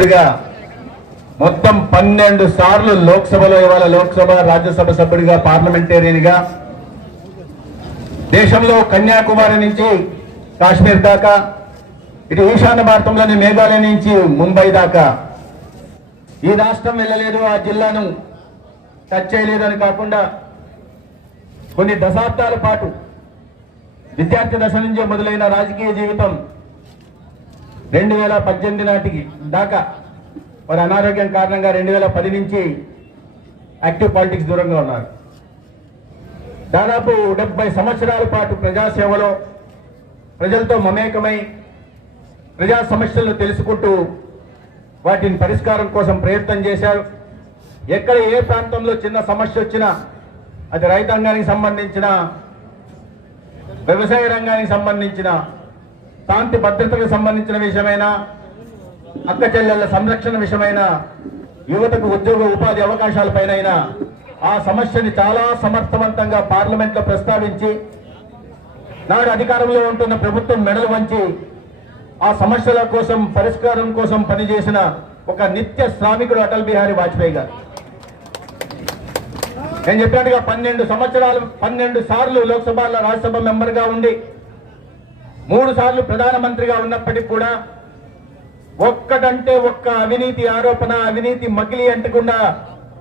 సభ్యుడిగా మొత్తం 12 సార్లు లోక్సభలో, ఇవాళ లోక్సభ రాజ్యసభ సభ్యుడిగా, పార్లమెంటేరియన్గా దేశంలో కన్యాకుమారి నుంచి కాశ్మీర్ దాకా, ఇటు ఈశాన్య భారతంలోని మేఘాలయ నుంచి ముంబై దాకా ఈ రాష్ట్రం వెళ్ళలేదు, ఆ జిల్లాను టచ్ చేయలేదు అని కాకుండా కొన్ని దశాబ్దాల పాటు విద్యార్థి దశ నుంచి మొదలైన రాజకీయ జీవితం 2018 నాటికి దాకా వారి అనారోగ్యం కారణంగా 2010 నుంచి యాక్టివ్ పాలిటిక్స్ దూరంగా ఉన్నారు. దాదాపు 70 సంవత్సరాల పాటు ప్రజాసేవలో ప్రజలతో మమేకమై ప్రజా సమస్యలను తెలుసుకుంటూ వాటిని పరిష్కారం కోసం ప్రయత్నం చేశారు. ఎక్కడ ఏ ప్రాంతంలో చిన్న సమస్య వచ్చినా, అది రైతాంగానికి సంబంధించిన, వ్యవసాయ రంగానికి సంబంధించిన, శాంతి భద్రతకు సంబంధించిన విషయమైన, అక్క చెల్లెళ్ల సంరక్షణ విషయమైన, యువతకు ఉద్యోగ ఉపాధి అవకాశాలపైన ఆ సమస్యని చాలా సమర్థవంతంగా పార్లమెంట్లో ప్రస్తావించి నాడు అధికారంలో ఉంటున్న ప్రభుత్వం మెడలు వంచి ఆ సమస్యల కోసం, పరిష్కారం కోసం పనిచేసిన ఒక నిత్య శ్రామికుడు అటల్ బిహారీ వాజ్పేయి గారు. నేను చెప్పినట్టుగా 12 సంవత్సరాలు, 12 సార్లు లోక్సభలో రాజ్యసభ మెంబర్గా ఉండి 3 సార్లు ప్రధానమంత్రిగా ఉన్నప్పటికీ కూడా ఒక్కటంటే ఒక్క అవినీతి ఆరోపణ, అవినీతి మకిలి అంటకుండా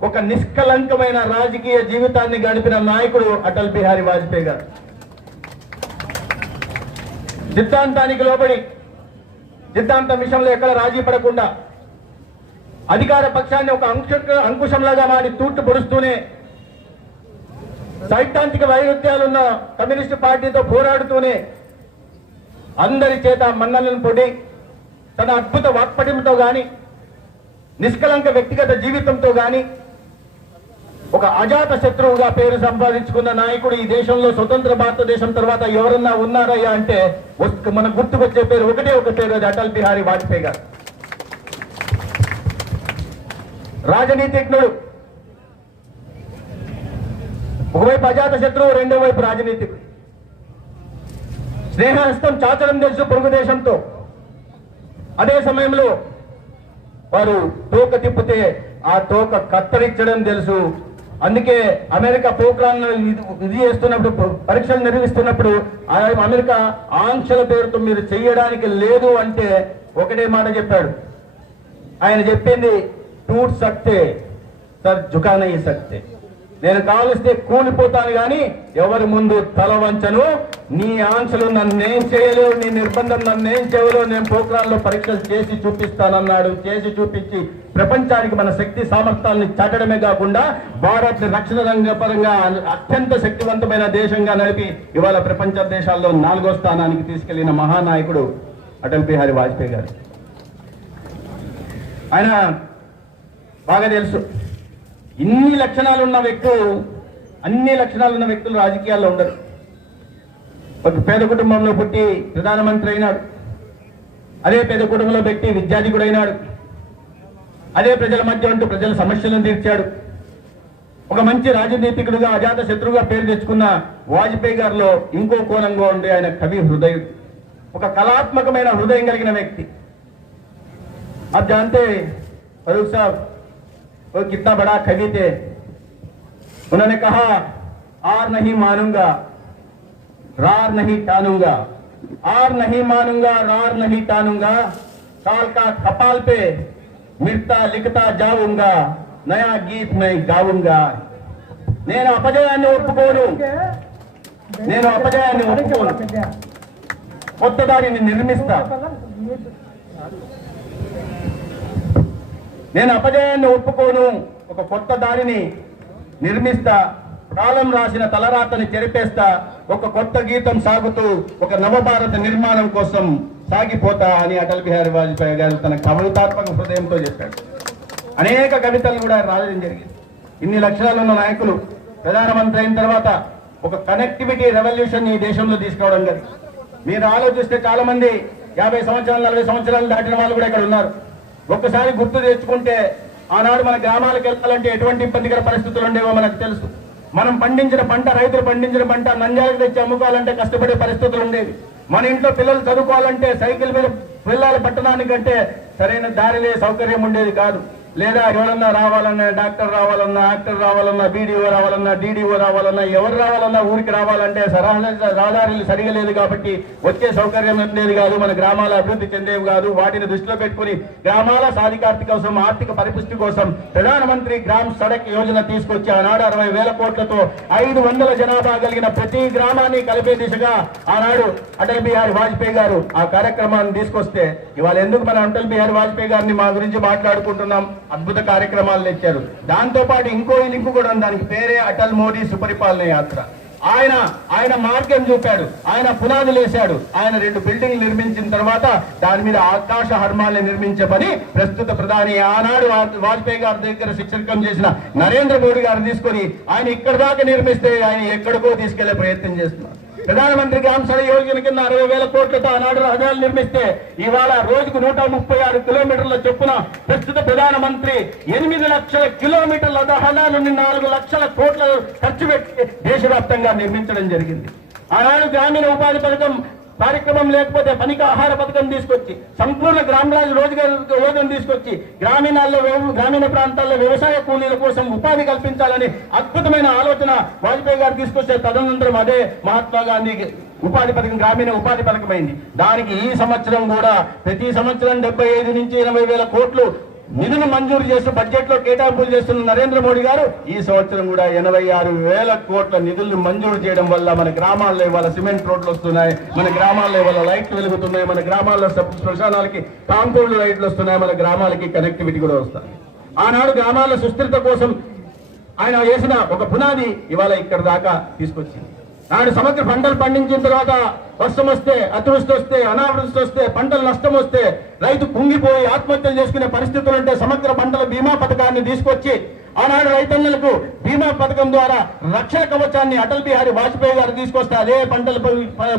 ఒక నిష్కలంకమైన రాజకీయ జీవితాన్ని గడిపిన నాయకుడు అటల్ బిహారీ వాజ్పేయి గారు. సిద్ధాంతానికి లోబడి, సిద్ధాంతం విషయంలో ఎక్కడ రాజీ పడకుండా అధికార పక్షాన్ని ఒక అంకుశంలాగా మారి తూట్లు పొడుస్తూనే సైద్ధాంతిక వైరుధ్యాలున్న కమ్యూనిస్టు పార్టీతో పోరాడుతూనే అందరి చేత మన్నలను పొడి తన అద్భుత వాక్పటింతో గాని, నిష్కలంక వ్యక్తిగత జీవితంతో గాని ఒక అజాత శత్రువుగా పేరు సంపాదించుకున్న నాయకుడు ఈ దేశంలో స్వతంత్ర భారతదేశం తర్వాత ఎవరన్నా ఉన్నారయ్యా అంటే మన గుర్తుకొచ్చే పేరు ఒకటే ఒక పేరు, అది అటల్ బిహారీ వాజ్పేయి గారు. రాజనీతిజ్ఞుడు, ఒకవైపు అజాత శత్రువు, రెండో వైపు రాజనీతికుడు. స్నేహహస్తం చాచడం తెలుసు పొరుగు దేశంతో, అదే సమయంలో వారు తోక తిప్పితే ఆ తోక కత్తరించడం తెలుసు. అందుకే అమెరికా పోక్రాన్లు ఇది చేస్తున్నప్పుడు, పరీక్షలు నిర్వహిస్తున్నప్పుడు అమెరికా ఆంక్షల పేరుతో మీరు చెయ్యడానికి లేదు అంటే ఒకటే మాట చెప్పాడు. ఆయన చెప్పింది టూట్ సక్తే సర్ జుకా నహీ సక్తే, నేను కావలిస్తే కూలిపోతాను కానీ ఎవరి ముందు తల వంచను, నీ ఆంక్షలు నన్నేం చేయలేవు, నీ నిర్బంధం నన్నేం చేయలేవు, నేను పోక్రాన్లో పరీక్షలు చేసి చూపిస్తానన్నాడు. చేసి చూపించి ప్రపంచానికి మన శక్తి సామర్థ్యాలను చాటడమే కాకుండా భారత్ రక్షణ రంగ పరంగా అత్యంత శక్తివంతమైన దేశంగా నడిపి ఇవాళ ప్రపంచ దేశాల్లో 4వ స్థానానికి తీసుకెళ్లిన మహానాయకుడు అటల్ బిహారీ వాజ్పేయి గారు. ఆయన బాగా తెలుసు, ఇన్ని లక్షణాలున్న వ్యక్తులు, అన్ని లక్షణాలున్న వ్యక్తులు రాజకీయాల్లో ఉండరు. ఒక పేద కుటుంబంలో పుట్టి ప్రధానమంత్రి అయినాడు, అదే పేద కుటుంబంలో పెట్టి విద్యాధికుడు అయినాడు, అదే ప్రజల మధ్య ఉంటూ ప్రజల సమస్యలను తీర్చాడు. ఒక మంచి రాజనీతికుడుగా, అజాత శత్రువుగా పేరు తెచ్చుకున్న వాజ్పేయి గారిలో ఇంకో కోణంగా ఉండే ఆయన కవి హృదయుడు, ఒక కళాత్మకమైన హృదయం కలిగిన వ్యక్తి. आप जानते फरूख साहब वो कितना बड़ा कवि थे. उन्होंने कहा आर नहीं मानूंगा रार नहीं टानूंगा, आर नहीं मानूंगा रार नहीं टानूंगा, काल का कपाल पे मिटता लिखता जाऊंगा, नया गीत मैं गाऊंगा. నేను అపజయాన్ని ఒప్పుకోను, నేను అపజయాన్ని ఒప్పుకోను, కొత్త దారిని నిర్మిస్తా. నేను అపజయాన్ని ఒప్పుకోను, ఒక కొత్త దారిని నిర్మిస్తా, కాలం రాసిన తలరాతని చెరిపేస్తా, ఒక కొత్త గీతం సాగుతూ ఒక నవభారత నిర్మాణం కోసం సాగిపోతా అని అటల్ బిహారీ వాజ్పేయి గారు తన కవితాత్మక హృదయంతో చెప్పాడు. అనేక కవితలు కూడా రాయడం జరిగింది. ఇన్ని లక్షణాలు ఉన్న నాయకులు ప్రధానమంత్రి అయిన తర్వాత ఒక కనెక్టివిటీ రెవల్యూషన్ ఈ దేశంలో తీసుకురావడం జరిగింది. మీరు ఆలోచిస్తే చాలా మంది 50 సంవత్సరాలు 40 సంవత్సరాలు దాటిన వాళ్ళు కూడా ఇక్కడ ఉన్నారు. ఒక్కసారి గుర్తు తెచ్చుకుంటే ఆనాడు మన గ్రామాలకు వెళ్ళాలంటే ఎటువంటి ఇబ్బందికర పరిస్థితులు ఉండేవో మనకు తెలుసు. మనం పండించిన పంట, రైతులు పండించిన పంట నంద్యాలకు తెచ్చి అమ్ముకోవాలంటే కష్టపడే పరిస్థితులు ఉండేవి. మన ఇంట్లో పిల్లలు చదువుకోవాలంటే సైకిల్ మీద వెళ్ళాలి పట్టణానికంటే సరైన దారిలే సౌకర్యం ఉండేది కాదు. లేదా ఎవరన్నా రావాలన్నా, డాక్టర్ రావాలన్నా, యాక్టర్ రావాలన్నా, బీడీఓ రావాలన్నా, డీడీఓ రావాలన్నా, ఎవరు రావాలన్నా ఊరికి రావాలంటే రహదారులు సరిగా లేదు కాబట్టి వచ్చే సౌకర్యం ఉండేది కాదు. మన గ్రామాల అభివృద్ధి చెందేవి కాదు. వాటిని దృష్టిలో పెట్టుకుని గ్రామాల సాధికారత కోసం, ఆర్థిక పరిపుష్టి కోసం ప్రధానమంత్రి గ్రామ్ సడక్ యోజన తీసుకొచ్చి ఆనాడు 60,000 కోట్లతో 500 జనాభా కలిగిన ప్రతి గ్రామాన్ని కలిపే దిశగా ఆనాడు అటల్ బిహారీ వాజ్పేయి గారు ఆ కార్యక్రమాన్ని తీసుకొస్తే ఇవాళ ఎందుకు మన అటల్ బిహారీ వాజ్పేయి గారిని మా గురించి మాట్లాడుకుంటున్నాం? అద్భుత కార్యక్రమాలు తెచ్చారు. దాంతో పాటు ఇంకో లింకు కూడా దానికి పేరే అటల్ మోడీ సుపరిపాలన యాత్ర. ఆయన మార్గం చూపాడు, ఆయన పునాదులు వేశాడు. ఆయన 2 బిల్డింగ్లు నిర్మించిన తర్వాత దాని మీద ఆకాశ హర్మాల్ని నిర్మించే పని ప్రస్తుత ప్రధాని ఆనాడు వాజ్పేయి గారి దగ్గర శిక్షకం చేసిన నరేంద్ర మోడీ గారిని తీసుకొని ఆయన ఇక్కడ దాకా నిర్మిస్తే ఆయన ఎక్కడికో తీసుకెళ్లే ప్రయత్నం చేస్తున్నారు. ప్రధానమంత్రి గ్రామ సడక్ యోజన కింద 60,000 కోట్లతో ఆనాడు రహదారులు నిర్మిస్తే ఇవాళ రోజుకు 136 కిలోమీటర్ల చొప్పున ప్రస్తుత ప్రధానమంత్రి 8 లక్షల కిలోమీటర్ల రహదారులని 4 లక్షల కోట్ల ఖర్చు పెట్టి దేశవ్యాప్తంగా నిర్మించడం జరిగింది. ఆనాడు గ్రామీణ ఉపాధి పథకం కార్యక్రమం లేకపోతే పనికి ఆహార పథకం తీసుకొచ్చి, సంపూర్ణ గ్రామరాజు రోజుగారు యోజన తీసుకొచ్చి గ్రామీణ ప్రాంతాల్లో వ్యవసాయ కూలీల కోసం ఉపాధి కల్పించాలని అద్భుతమైన ఆలోచన వాజ్పేయి గారు తీసుకొచ్చే తదనంతరం అదే మహాత్మా గాంధీ ఉపాధి పథకం, గ్రామీణ ఉపాధి పథకమైంది. దానికి ఈ సంవత్సరం కూడా ప్రతి సంవత్సరం 75 నుంచి 80,000 కోట్లు నిధులు మంజూరు చేస్తూ బడ్జెట్ లో కేటాయింపులు చేస్తున్న నరేంద్ర మోడీ గారు ఈ సంవత్సరం కూడా 86,000 కోట్ల నిధులు మంజూరు చేయడం వల్ల మన గ్రామాల్లో ఇవాళ సిమెంట్ రోడ్లు వస్తున్నాయి, మన గ్రామాల్లో ఇవాళ లైట్లు వెలుగుతున్నాయి, మన గ్రామాల్లో శ్మశానాలకి కాంపౌండ్ లైట్లు వస్తున్నాయి, మన గ్రామాలకి కనెక్టివిటీ కూడా వస్తాయి. ఆనాడు గ్రామాల సుస్థిరత కోసం ఆయన వేసిన ఒక పునాది ఇవాళ ఇక్కడ దాకా తీసుకొచ్చింది. నాడు సమగ్ర పంటలు పండించిన తర్వాత వర్షం వస్తే, అతివృష్టి వస్తే, అనావృష్టి వస్తే, పంటలు నష్టం వస్తే రైతు కుంగిపోయి ఆత్మహత్యలు చేసుకునే పరిస్థితులు ఉంటే సమగ్ర పంటల బీమా పథకాన్ని తీసుకొచ్చి ఆనాడు రైతన్నలకు బీమా పథకం ద్వారా రక్షణ కవచాన్ని అటల్ బిహారీ వాజ్పేయి గారు తీసుకొస్తే అదే పంటల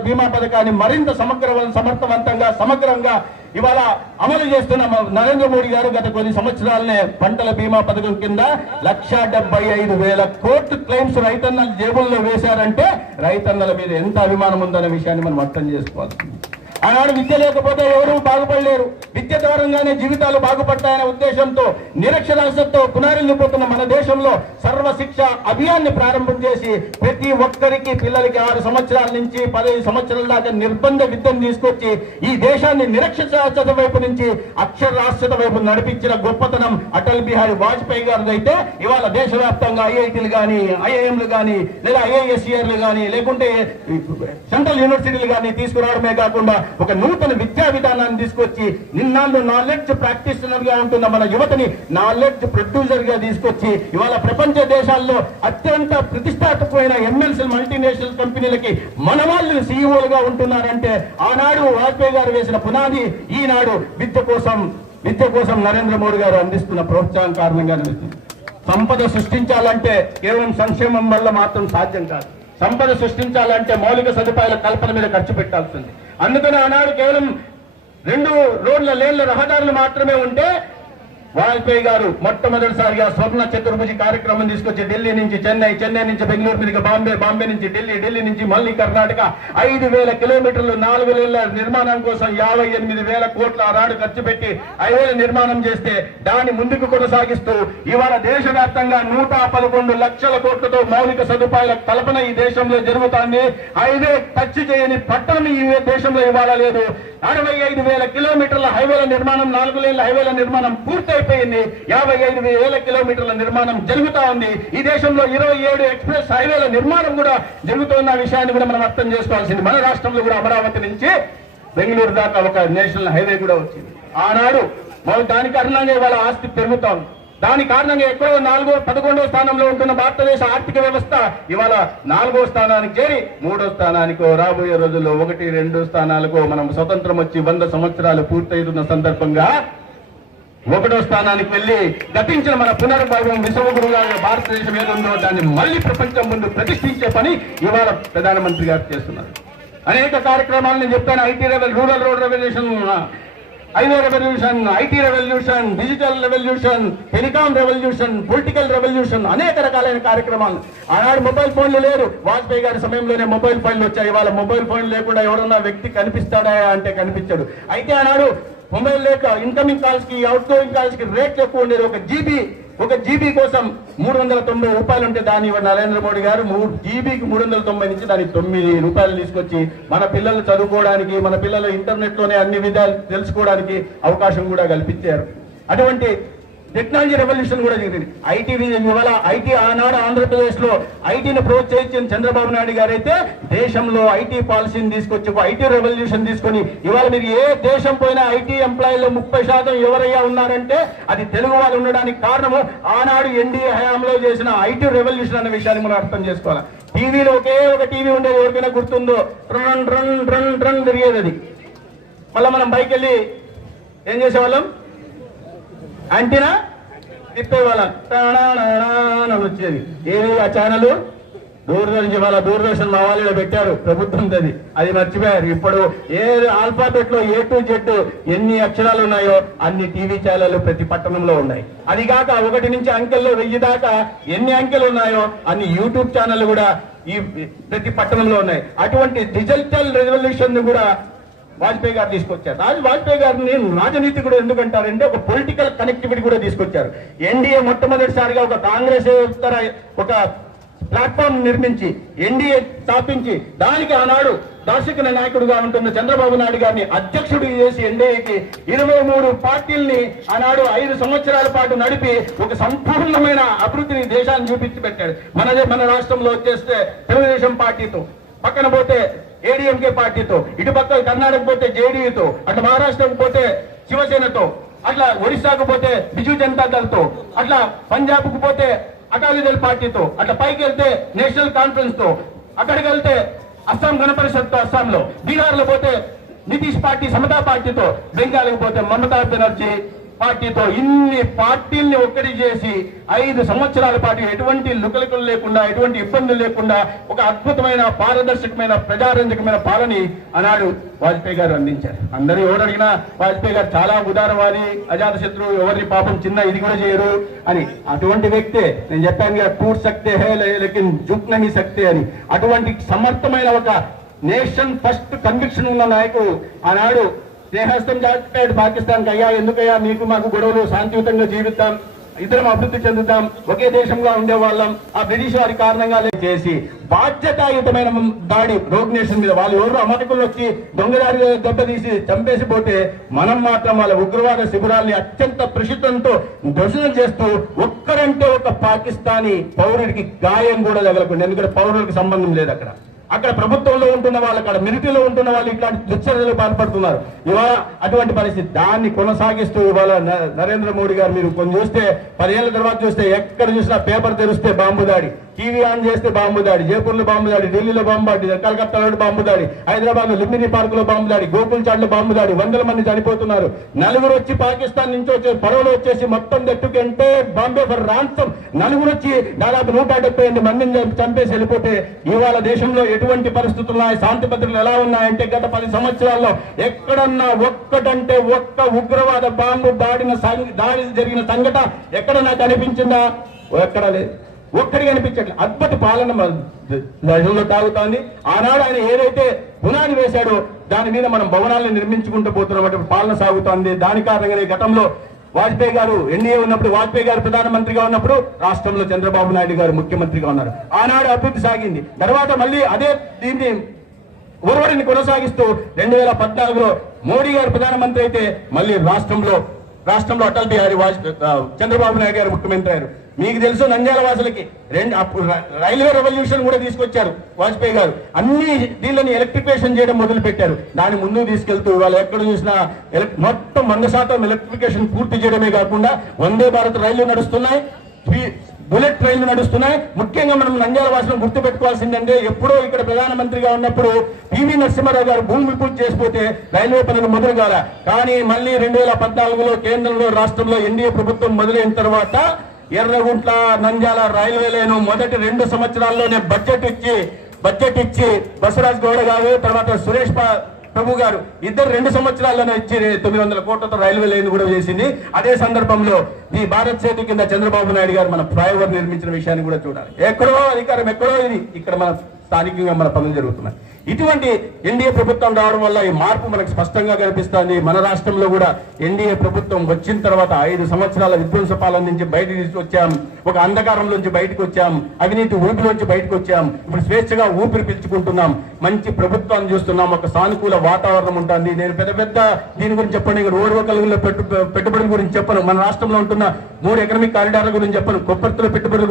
బీమా పథకాన్ని మరింత సమర్థవంతంగా సమగ్రంగా ఇవాళ అమలు చేస్తున్న నరేంద్ర మోడీ గారు గత కొన్ని సంవత్సరాలనే పంటల బీమా పథకం కింద 1,75,000 కోట్లు క్లెయిమ్స్ రైతన్నల జేబుల్లో వేశారంటే రైతన్నల మీద ఎంత అభిమానం ఉందనే విషయాన్ని మనం అర్థం చేసుకోవాలి. ఆనాడు విద్య లేకపోతే ఎవరూ బాగుపడలేరు, విద్య ద్వారంగానే జీవితాలు బాగుపడతాయనే ఉద్దేశంతో నిరక్షరాస్యతతో పునరుద్ధరిపోతున్న మన దేశంలో సర్వశిక్ష అభియాన్ని ప్రారంభం చేసి ప్రతి ఒక్కరికి పిల్లలకి 6 సంవత్సరాల నుంచి 15 సంవత్సరాల దాకా నిర్బంధ విద్యను తీసుకొచ్చి ఈ దేశాన్ని నిరక్షరాస్యత వైపు నుంచి అక్షరాస్యత వైపు నడిపించిన గొప్పతనం అటల్ బిహారీ వాజ్పేయి గారిది. అయితే ఇవాళ దేశవ్యాప్తంగా ఐఐటీలు కానీ, ఐఐఎంలు కానీ, లేదా ఐఐఎస్సిఆర్లు కానీ, లేకుంటే సెంట్రల్ యూనివర్సిటీలు కానీ తీసుకురావడమే కాకుండా ఒక నూతన విద్యా విధానాన్ని తీసుకొచ్చి నిన్నాళ్ళు నాలెడ్జ్ ప్రాక్టీషనర్ గా ఉంటున్న మన యువతని నాలెడ్జ్ ప్రొడ్యూసర్ గా తీసుకొచ్చి ఇవాళ ప్రపంచ దేశాల్లో అత్యంత ప్రతిష్టాత్మకమైన ఎంఎన్సీ మల్టీనేషనల్ కంపెనీలకి మన వాళ్ళు సీఈఓలుగా ఉంటున్నారంటే ఆనాడు వాజ్పేయి గారు వేసిన పునాది ఈనాడు విద్య కోసం నరేంద్ర మోడీ గారు అందిస్తున్న ప్రోత్సాహం కారణంగా నిలుస్తుంది. సంపద సృష్టించాలంటే కేవలం సంక్షేమం వల్ల మాత్రం సాధ్యం కాదు. సంపద సృష్టించాలంటే మౌలిక సదుపాయాల కల్పన మీద ఖర్చు పెట్టాల్సింది. అందుకని ఆనాడు కేవలం 2 లేన్ల రహదారులు మాత్రమే ఉంటే వాజ్పేయి గారు మొట్టమొదటిసారిగా స్వర్ణ చతుర్భుజి కార్యక్రమం తీసుకొచ్చి ఢిల్లీ నుంచి చెన్నై, చెన్నై నుంచి బెంగళూరు మీదుగా బాంబే, బాంబే నుంచి ఢిల్లీ, ఢిల్లీ నుంచి మళ్ళీ కర్ణాటక 5,000 కిలోమీటర్లు 4 లేన్ల నిర్మాణం కోసం 58,000 కోట్ల ఆనాడు ఖర్చు పెట్టి హైవేల నిర్మాణం చేస్తే దాన్ని ముందుకు కొనసాగిస్తూ ఇవాళ దేశవ్యాప్తంగా 111 లక్షల కోట్లతో మౌలిక సదుపాయాల కల్పన ఈ దేశంలో జరుగుతోంది. హైవే టచ్ చేయని పట్టణం ఈ దేశంలో ఇవాళ లేదు. 65,000 కిలోమీటర్ల హైవేల నిర్మాణం, 4 లేన్ల హైవేల నిర్మాణం పూర్తయిపోయింది. 55,000 కిలోమీటర్ల నిర్మాణం జరుగుతా ఉంది. ఈ దేశంలో 27 ఎక్స్ప్రెస్ హైవేల నిర్మాణం కూడా జరుగుతున్న విషయాన్ని కూడా మనం అర్థం చేసుకోవాల్సింది. మన రాష్ట్రంలో కూడా అమరావతి నుంచి బెంగళూరు దాకా ఒక నేషనల్ హైవే కూడా వచ్చింది. ఆనాడు దాని కారణంగా ఇవాళ ఆస్తి పెరుగుతా ఉంది. దాని కారణంగా ఎక్కడో 11వ స్థానంలో ఉంటున్న భారతదేశ ఆర్థిక వ్యవస్థ ఇవాళ 4వ స్థానానికి చేరి 3వ స్థానానికో రాబోయే రోజుల్లో 1, 2 స్థానాలకు మనం స్వతంత్రం వచ్చి 100 సంవత్సరాలు పూర్తయితున్న సందర్భంగా 1వ స్థానానికి వెళ్లి గతించిన మన పునర్భావం విశ్వగురువుగా భారతదేశం ఏదుందో దాన్ని మళ్ళీ ప్రపంచం ముందు ప్రతిష్ఠించే పని ఇవాళ ప్రధానమంత్రి గారు చేస్తున్నారు. అనేక కార్యక్రమాలు నేను చెప్పాను. IT rural road revolution, highway revolution, IT revolution, digital revolution, telecom revolution, political revolution, అనేక రకాలైన కార్యక్రమాలు. ఆనాడు మొబైల్ ఫోన్లు లేరు. వాజ్పేయి గారి సమయంలోనే మొబైల్ ఫోన్లు వచ్చాయి. ఇవాళ మొబైల్ ఫోన్ లేకుండా ఎవరన్నా వ్యక్తి కనిపిస్తాడా అంటే కనిపించాడు. అయితే ఆనాడు మొబైల్ లేక ఇన్కమింగ్ కాల్స్ కి అవుట్ గోయింగ్ కాల్స్ కి రేట్లు ఎక్కువ ఉండేది. ఒక జీబీ కోసం 390 రూపాయలు ఉంటే దాన్ని నరేంద్ర మోడీ గారు జీబీకి 390 నుంచి దానికి 9 రూపాయలు తీసుకొచ్చి మన పిల్లలు చదువుకోవడానికి, మన పిల్లలు ఇంటర్నెట్ లోనే అన్ని విధాలు తెలుసుకోవడానికి అవకాశం కూడా కల్పించారు. అటువంటి టెక్నాలజీ రెవల్యూషన్ కూడా జరిగింది. ఇవాళ ఐటీ ఆనాడు ఆంధ్రప్రదేశ్ లో ఐటీని ప్రోత్సహించిన చంద్రబాబు నాయుడు గారు అయితే దేశంలో ఐటీ పాలసీని తీసుకొచ్చి ఒక ఐటీ రెవల్యూషన్ తీసుకొని ఇవాళ మీరు ఏ దేశం పోయినా ఐటీ ఎంప్లాయీలో 30% ఎవరయ్యా ఉన్నారంటే అది తెలుగు వాళ్ళు ఉండడానికి కారణము ఆనాడు ఎన్డీఏ హయాంలో చేసిన ఐటీ రెవల్యూషన్ అనే విషయాన్ని మనం అర్థం చేసుకోవాలి. టీవీలో ఒకే ఒక టీవీ ఉండేది, ఎవరికైనా గుర్తుందో, రన్ రన్ రన్ రన్ తిరిగేది. అది మళ్ళీ మనం బైక్ వెళ్ళి ఏం చేసేవాళ్ళం, అంటేనా తిప్పేవాళ్ళం, వచ్చేది. ఏది ఆ ఛానల్? దూరదర్శన్. ఇవాళ దూరదర్శన్ మా వాళ్ళు పెట్టారు, ప్రభుత్వం అది మర్చిపోయారు. ఇప్పుడు ఏ ఆల్ఫాబెట్ లో A to Z ఎన్ని అక్షరాలు ఉన్నాయో అన్ని టీవీ ఛానల్ ప్రతి పట్టణంలో ఉన్నాయి. అది కాక 1 నుంచి అంకెల్లో 1000 దాకా ఎన్ని అంకెలు ఉన్నాయో అన్ని యూట్యూబ్ ఛానల్ కూడా ఈ ప్రతి పట్టణంలో ఉన్నాయి. అటువంటి డిజిటల్ రెవల్యూషన్ కూడా వాజ్పేయి గారు తీసుకొచ్చారు. వాజ్పేయి గారిని రాజనీతి కూడా ఎందుకంటారంటే ఒక పొలిటికల్ కనెక్టివిటీ కూడా తీసుకొచ్చారు. ఎన్డీఏ మొట్టమొదటిసారిగా ఒక కాంగ్రెస్ ఒక ప్లాట్ఫామ్ నిర్మించి ఎన్డీఏ స్థాపించి దానికి ఆనాడు దార్శనిక నాయకుడుగా ఉంటున్న చంద్రబాబు నాయుడు గారిని అధ్యక్షుడు చేసి ఎన్డీఏకి 23 పార్టీల్ని ఆనాడు 5 సంవత్సరాల పాటు నడిపి ఒక సంపూర్ణమైన అభివృద్ధిని దేశాన్ని చూపించి పెట్టాడు. మన రాష్ట్రంలో వచ్చేస్తే తెలుగుదేశం పార్టీతో, పక్కన పోతే ఏడీఎంకే పార్టీతో, ఇటు పక్క కర్ణాటక పోతే జేడీయూతో, అట్లా మహారాష్ట్రకు పోతే శివసేనతో, అట్లా ఒడిశాకు పోతే బిజు జనతా దళతో, అట్లా పంజాబ్ కు పోతే అకాలీదళ్ పార్టీతో, అట్లా పైకి వెళ్తే నేషనల్ కాన్ఫరెన్స్ తో, అక్కడికి వెళ్తే అస్సాం గణ పరిషత్ తో అస్సాంలో, బీహార్ లో పోతే నితీష్ పార్టీ సమతా పార్టీతో, బెంగాల్కి పోతే మమతా బెనర్జీ పార్టీతో, ఇన్ని పార్టీల్ని ఒక్కటి చేసి 5 సంవత్సరాల పాటు ఎటువంటి లుకలుకలు లేకుండా, ఎటువంటి ఇబ్బందులు లేకుండా ఒక అద్భుతమైన పారదర్శకమైన ప్రజారంజకమైన పాలన ఆనాడు వాజ్పేయి గారు అందించారు. అందరూ ఎవరు అడిగినా వాజ్పేయి గారు చాలా ఉదారవాది, అజాత శత్రువు, ఎవరిని పాపం చిన్న ఇది కూడా చేయరు అని. అటువంటి వ్యక్తే నేను చెప్పాను కదా, టూట్ సక్తే హై లేకిన్ జుక్ నహీ సక్తే అని. అటువంటి సమర్థమైన ఒక నేషన్ ఫస్ట్ కన్విక్షన్ ఉన్న నాయకుడు ఆనాడు స్నేహస్తం చాటాడు పాకిస్తాన్ కి, అయ్యా ఎందుకయ్యా మీకు మాకు గొడవలు, శాంతియుతంగా జీవిద్దాం, ఇద్దరం అభివృద్ధి చెందుతాం, ఒకే దేశంగా ఉండేవాళ్ళం, ఆ బ్రిటిష్ వారి కారణంగా చేసి బాధ్యతాయుతమైన దాడి రోగ్ నేషన్ మీద వాళ్ళు ఎవరు అమాయకులు వచ్చి దొంగదారి దెబ్బతీసి చంపేసిపోతే మనం మాత్రం వాళ్ళ ఉగ్రవాద శిబిరాల్ని అత్యంత ప్రసిద్ధంతో ధ్వంసం చేస్తూ ఒక్కరంటే ఒక పాకిస్తానీ పౌరుడికి గాయం కూడా తగలకుండా, ఎందుకంటే పౌరులకు సంబంధం లేదు అక్కడ ప్రభుత్వంలో ఉంటున్న వాళ్ళు, అక్కడ మిలిటరీలో ఉంటున్న వాళ్ళు ఇట్లాంటి దుశ్చర్యలు పాల్పడుతున్నారు. ఇవాళ అటువంటి పరిస్థితి దాన్ని కొనసాగిస్తూ ఇవాళ నరేంద్ర మోడీ గారు మీరు కొన్ని చూస్తే 10 ఏళ్ల తర్వాత చూస్తే ఎక్కడ చూసినా పేపర్ తెరిస్తే బాంబు దాడి, టీవీ ఆన్ చేస్తే బాంబు దాడి, జైపూర్లో బాంబు దాడి, ఢిల్లీలో బాంబు దాడి, కలకత్తాలో బాంబు దాడి, హైదరాబాద్ లో లుంబిని పార్క్ లో బాంబు దాడి, గోకుల్ చాట్ లో బాంబు దాడి, 100 మంది చనిపోతున్నారు. 4 వచ్చి పాకిస్తాన్ నుంచి వచ్చే పడవలు వచ్చేసి మొత్తం దట్టుకంటే బాంబే ఫర్ రాన్సమ్ 4 వచ్చి దాదాపు 178 మందిని చంపేసి వెళ్ళిపోతే ఇవాళ దేశంలో ఎటువంటి పరిస్థితులు ఉన్నాయి, శాంతి భద్రతలు ఎలా ఉన్నాయంటే గత 10 సంవత్సరాల్లో ఎక్కడన్నా ఒక్కటంటే ఒక్క ఉగ్రవాద బాంబు దాడి జరిగిన సంఘటన ఎక్కడన్నా కనిపించిందా? ఎక్కడ లేదు, ఒక్కడికి కనిపించట్లేదు. అద్భుత పాలన దేశంలో తాగుతోంది. ఆనాడు ఆయన ఏదైతే పునాది వేశాడో దాని మీద మనం భవనాలను నిర్మించుకుంటూ పోతున్నటువంటి పాలన సాగుతోంది. దాని కారణంగానే గతంలో వాజ్పేయి గారు ఎన్డీఏ ఉన్నప్పుడు, వాజ్పేయి గారు ప్రధానమంత్రిగా ఉన్నప్పుడు రాష్ట్రంలో చంద్రబాబు నాయుడు గారు ముఖ్యమంత్రిగా ఉన్నారు. ఆనాడు అభివృద్ధి సాగింది. తర్వాత మళ్ళీ అదే దీన్ని ఒరవడిని కొనసాగిస్తూ 2014లో మోడీ గారు ప్రధానమంత్రి అయితే మళ్ళీ రాష్ట్రంలో అటల్ బిహారీ వాజ్పేయి చంద్రబాబు నాయుడు గారు ముఖ్యమంత్రి అయ్యారు. మీకు తెలుసు నంద్యాల వాసులకి రైల్వే రెవల్యూషన్ కూడా తీసుకొచ్చారు వాజ్పేయి గారు. అన్ని దీళ్ళని ఎలక్ట్రిఫికేషన్ చేయడం మొదలు పెట్టారు. దాన్ని ముందుకు తీసుకెళ్తూ ఇవాళ ఎక్కడ చూసినా మొత్తం 100% ఎలక్ట్రిఫికేషన్ పూర్తి చేయడమే కాకుండా వందే భారత్ రైళ్లు నడుస్తున్నాయి, బుల్లెట్ ట్రైన్లు నడుస్తున్నాయి. ముఖ్యంగా మనం నంద్యాల వాసులను గుర్తు పెట్టుకోవాల్సిందంటే ఎప్పుడో ఇక్కడ ప్రధానమంత్రిగా ఉన్నప్పుడు పివి నరసింహారావు గారు భూమి పూజ చేసిపోతే రైల్వే పనులు మొదలు కాల. కానీ మళ్ళీ 2014లో కేంద్రంలో రాష్ట్రంలో ఎన్డీఏ ప్రభుత్వం మొదలైన తర్వాత ఎర్రగుంట్ల నంద్యాల రైల్వే లైన్ మొదటి 2 సంవత్సరాల్లోనే బడ్జెట్ ఇచ్చి బసవరాజ్ గౌడ గారు తర్వాత సురేష్ ప్రభు గారు ఇద్దరు 2 సంవత్సరాల్లోనే ఇచ్చి 900 కోట్లతో రైల్వే లైన్ కూడా చేసింది. అదే సందర్భంలో ఈ భారత్ సేతు కింద చంద్రబాబు నాయుడు గారు మన ఫ్లైఓవర్ నిర్మించిన విషయాన్ని కూడా చూడాలి. ఎక్కడో అధికారం ఎక్కడో ఇది, ఇక్కడ మన స్థానికంగా మన పనులు జరుగుతున్నాయి. ఇటువంటి ఎన్డీఏ ప్రభుత్వం రావడం వల్ల ఈ మార్పు మనకు స్పష్టంగా కనిపిస్తుంది. మన రాష్ట్రంలో కూడా ఎన్డీఏ ప్రభుత్వం వచ్చిన తర్వాత 5 సంవత్సరాల విధ్వంస పాలన నుంచి బయటకు తీసుకొచ్చాం, ఒక అంధకారంలోంచి బయటకు వచ్చాం, అవినీతి ఊపిలోంచి బయటకు వచ్చాం. ఇప్పుడు స్వేచ్ఛగా ఊపిరి పీల్చుకుంటున్నాం, మంచి ప్రభుత్వాన్ని చూస్తున్నాం, ఒక సానుకూల వాతావరణం ఉంటుంది. నేను పెద్ద దీని గురించి చెప్పండి, రోడ్డు ఒకళ్ళలో పెట్టుబడుల గురించి చెప్పను, మన రాష్ట్రంలో ఉంటున్న 3 ఎకనామిక్ కారిడార్ల గురించి చెప్పను, కొప్పర్తిలో పెట్టుబడుల